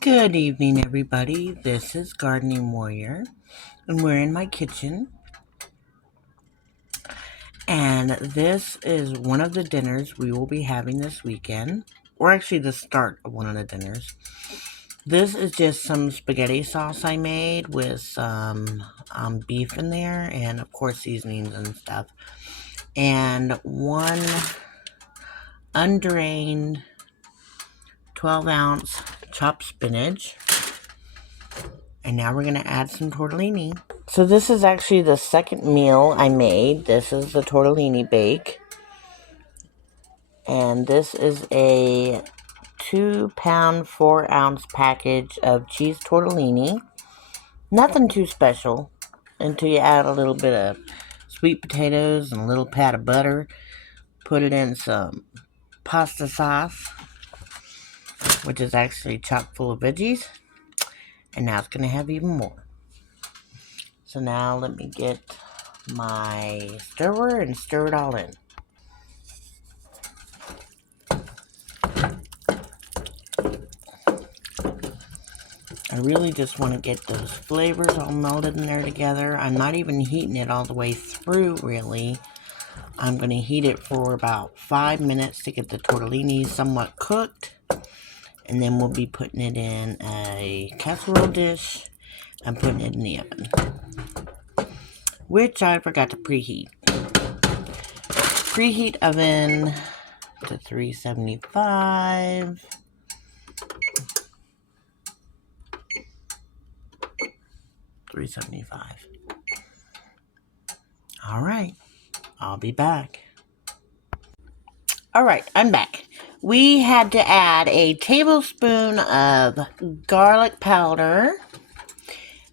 Good evening, everybody. This is Gardening Warrior, and we're in my kitchen. And this is one of the dinners we will be having this weekend, or actually, the start of one of the dinners. This is just some spaghetti sauce I made with some beef in there, and of course, seasonings and stuff. And one undrained 12-ounce chopped spinach. And now we're going to add some tortellini. So this is actually the second meal I made. This is the tortellini bake. And this is a 2-pound, 4-ounce package of cheese tortellini. Nothing too special until you add a little bit of sweet potatoes and a little pat of butter. Put it in some pasta sauce, which is actually chock full of veggies. And now it's going to have even more. So now let me get my stirrer and stir it all in. I really just want to get those flavors all melded in there together. I'm not even heating it all the way through, really. I'm going to heat it for about 5 minutes to get the tortellini somewhat cooked. And then we'll be putting it in a casserole dish and putting it in the oven, which I forgot to preheat. Preheat oven to 375. All right, I'll be back. All right, I'm back. We had to add a tablespoon of garlic powder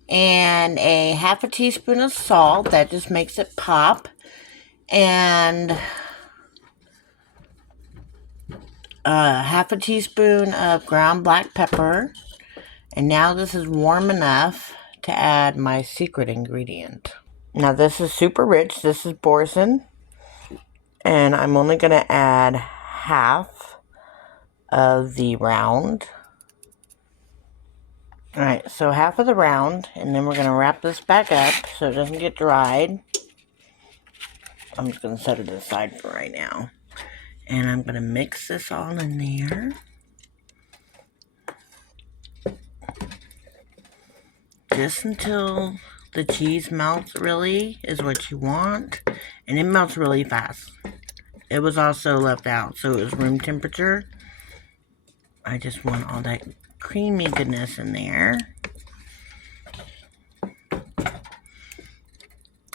and a half a teaspoon of salt. That just makes it pop. And half a teaspoon of ground black pepper. And now this is warm enough to add my secret ingredient. Now this is super rich. This is boursin. And I'm only going to add half of the round. Alright, so half of the round, and then we're going to wrap this back up so it doesn't get dried. I'm just going to set it aside for right now. And I'm going to mix this all in there. Just until the cheese melts, really, is what you want. And it melts really fast. It was also left out, so it was room temperature. I just want all that creamy goodness in there.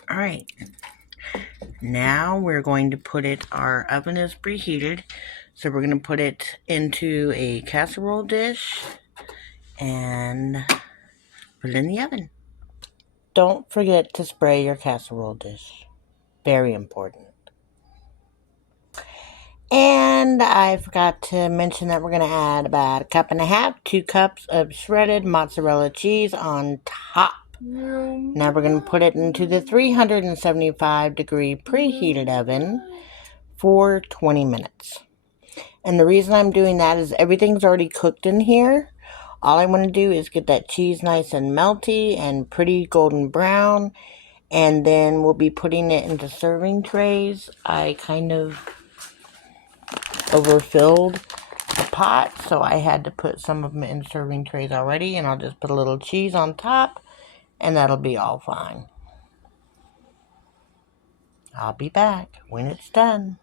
Alright. Now we're going to put it, our oven is preheated, so we're going to put it into a casserole dish and put it in the oven. Don't forget to spray your casserole dish. Very important. And I forgot to mention that we're going to add about 1.5 cups, 2 cups of shredded mozzarella cheese on top. Now we're going to put it into the 375-degree preheated oven for 20 minutes. And the reason I'm doing that is everything's already cooked in here. All I want to do is get that cheese nice and melty and pretty golden brown. And then we'll be putting it into serving trays. I kind of overfilled the pot, so I had to put some of them in serving trays already. And I'll just put a little cheese on top, and that'll be all fine. I'll be back when it's done.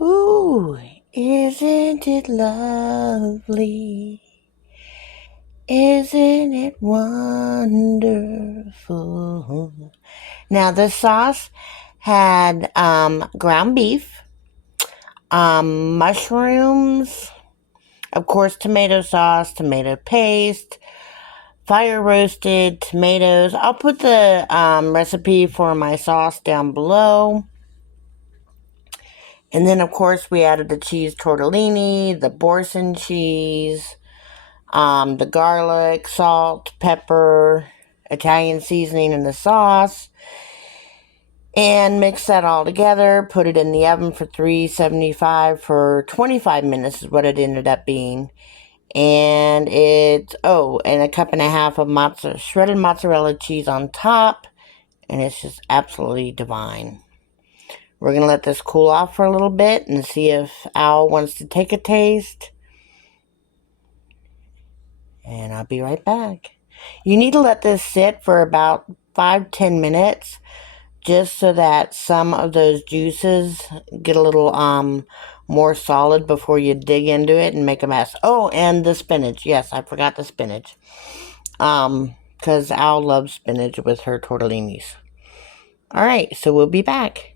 Ooh, isn't it lovely? Isn't it wonderful? Now, the sauce had ground beef, mushrooms, of course, tomato sauce, tomato paste, fire roasted tomatoes. I'll put the recipe for my sauce down below. And then, of course, we added the cheese tortellini, the boursin cheese, the garlic, salt, pepper, Italian seasoning in the sauce. And mix that all together. Put it in the oven for 375 for 25 minutes is what it ended up being. And it's, oh, and a cup and a half of shredded mozzarella cheese on top. And it's just absolutely divine. We're going to let this cool off for a little bit and see if Al wants to take a taste. And I'll be right back. You need to let this sit for about 5-10 minutes just so that some of those juices get a little more solid before you dig into it and make a mess. Oh, and the spinach. Yes, I forgot the spinach. Because Al loves spinach with her tortellinis. All right, so we'll be back.